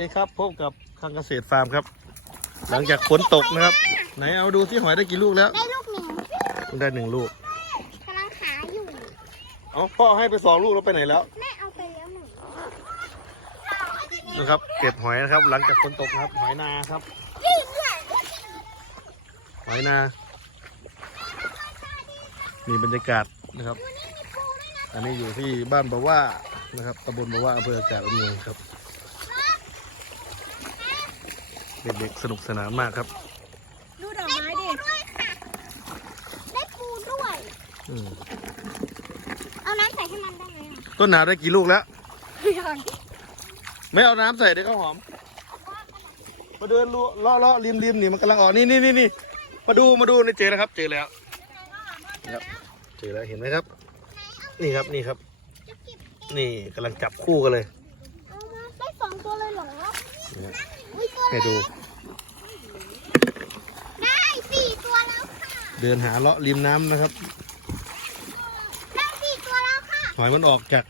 นี่ครับพบกับข้างเกษตรฟาร์มครับ หลังจากฝนตกนะครับ ไหนเอาดูที่หอยได้กี่ลูกแล้วได้ลูกหนึ่งได้หนึ่งลูกกำลังหาอยู่เอาพ่อให้ไปสองลูกแล้วไปไหนแล้วแม่เอาไปแล้วหนึ่งนะครับเก็บหอยนะครับ หลังจากฝนตกนะครับหอยนาครับนี่เนี่ยหอยนา มีบรรยากาศนะครับ อันนี้อยู่ที่บ้านบาว่านะครับตำบลบาว่าอำเภออากาศอำนวยครับ เด็กๆสนุกสนานมากครับ ดูดอกไม้ดิด้วยค่ะ ได้ปูด้วย อืมเอาน้ำใส่ให้มันได้ไหมอะต้นหนาวได้กี่ลูกแล้ว ยังไม่เอาน้ำใส่เดี๋ยวข้าวหอม มาเดินลุเลาะเลาะริมริมนี่มันกำลังออกนี่นี่นี่นี่มาดูมาดูนี่เจอแล้วครับ เจอแล้วครับเจอแล้วเห็นไหมครับ นี่ครับนี่ครับ จะเก็บนี่กำลังจับคู่กันเลย เอามาได้สองตัวเลยเหรอ นี่ครับอุ้ยตัว ให้ดู ได้สี่ตัวแล้วค่ะเดินหาเลาะริมน้ำนะครับ ได้สี่ตัวแล้วค่ะหอยมันออกจาก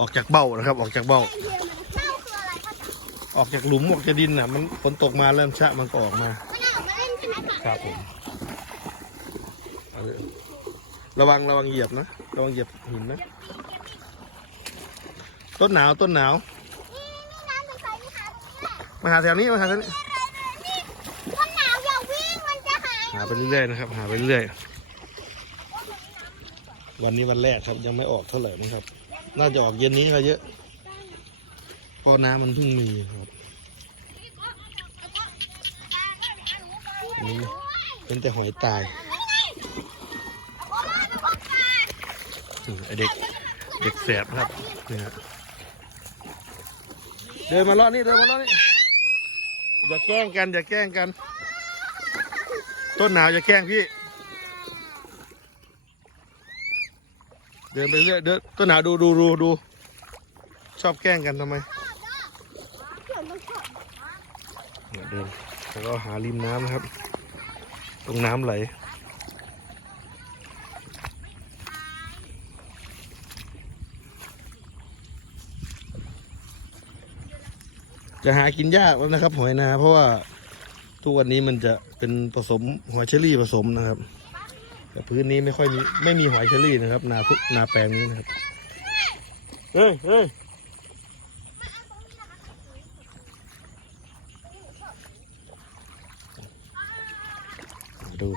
ออกจากเบ้านะครับ ออกจากเบ้าเดียวมันเน่าคืออะไรคะจ๊ะออกจากหลุมออกจากดินน่ะ มันฝนตกมาเริ่มชะมันก็ออกมา มันเอาออกมาเล่นใช่ไหมคะครับผมเอาเลยระวังระวังเหยียบนะ ระวังเหยียบหินนะ ต้นหนาวต้นหนาว นี่นี่น้ำใสๆนี่ค่ะ มาหาแถวนี้มาหาแถวนี้นี่มันหนาวอย่าวิ่งมันจะหายหาไปเรื่อยๆนะครับ หาไปเรื่อยวันนี้วันแรกครับยังไม่ออกเท่าไหร่นะครับ น่าจะออกเย็นนี้ก็เยอะเพราะน้ำมันเพิ่งมีครับอันนี้เป็นแต่หอยตายอืมไอเด็กเด็กแสบนะครับนี่ฮะเดินมาเลาะนี่เดินมาเลาะนี่ อย่าแกล้งกัน อย่าแกล้งกัน ต้นหนาวอย่าแกล้งพี่ เดินไปเรื่อยเดินต้นหนาวดูดูดูดู ชอบแกล้งกันทำไมเนี่ยเดินแล้วก็หาริมน้ำนะครับ ตรงน้ำไหล จะหากินยากแล้วนะครับหอยนา เพราะว่าทุกวันนี้มันจะเป็นผสมหอยเชอรี่ผสมนะครับ แต่พื้นนี้ไม่ค่อยมีไม่มีหอยเชอรี่นะครับ นาพุนาแปลงนี้นะครับเฮ้ยเฮ้ยดู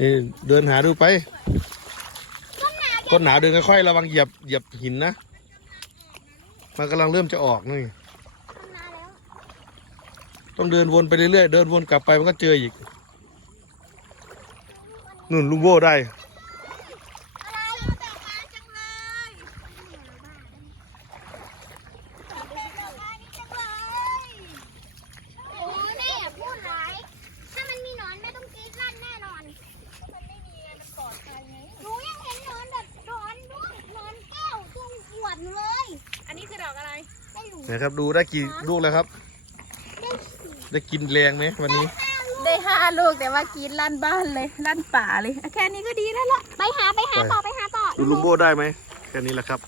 นี่เดินหาดูไปคนหนาวเดินค่อยๆระวังเหยียบเหยียบหินนะ มันกำลังเริ่มจะออกนี่ ต้องเดินวนไปเรื่อยๆเดินวนกลับไปมันก็เจออีกนู่นลุงโบ้ได้อะไรเอาแต่มาจังเลยโอ้ยแม่อย่าพูดร้ายถ้ามันมีหนอนแม่ต้องกรีดลั่นแน่นอนมันไม่มีไงมันปลอดภัยไงหนูยังเห็นหนอนแบบหนอนด้วยหนอนแก้วตรงขวดหนูเลยอันนี้คือดอกอะไรไม่รู้นะครับดูได้กี่ลูกแล้วครับ ได้กินแรงไหมวันนี้ ได้ห้าลูกแต่ว่ากินลั่นบ้านเลยลั่นป่าเลยอะแค่นี้ก็ดีแล้วล่ะไปหาไปหาต่อไปหาต่อดูลุงโบ้ได้ไหมแค่นี้แหละครับ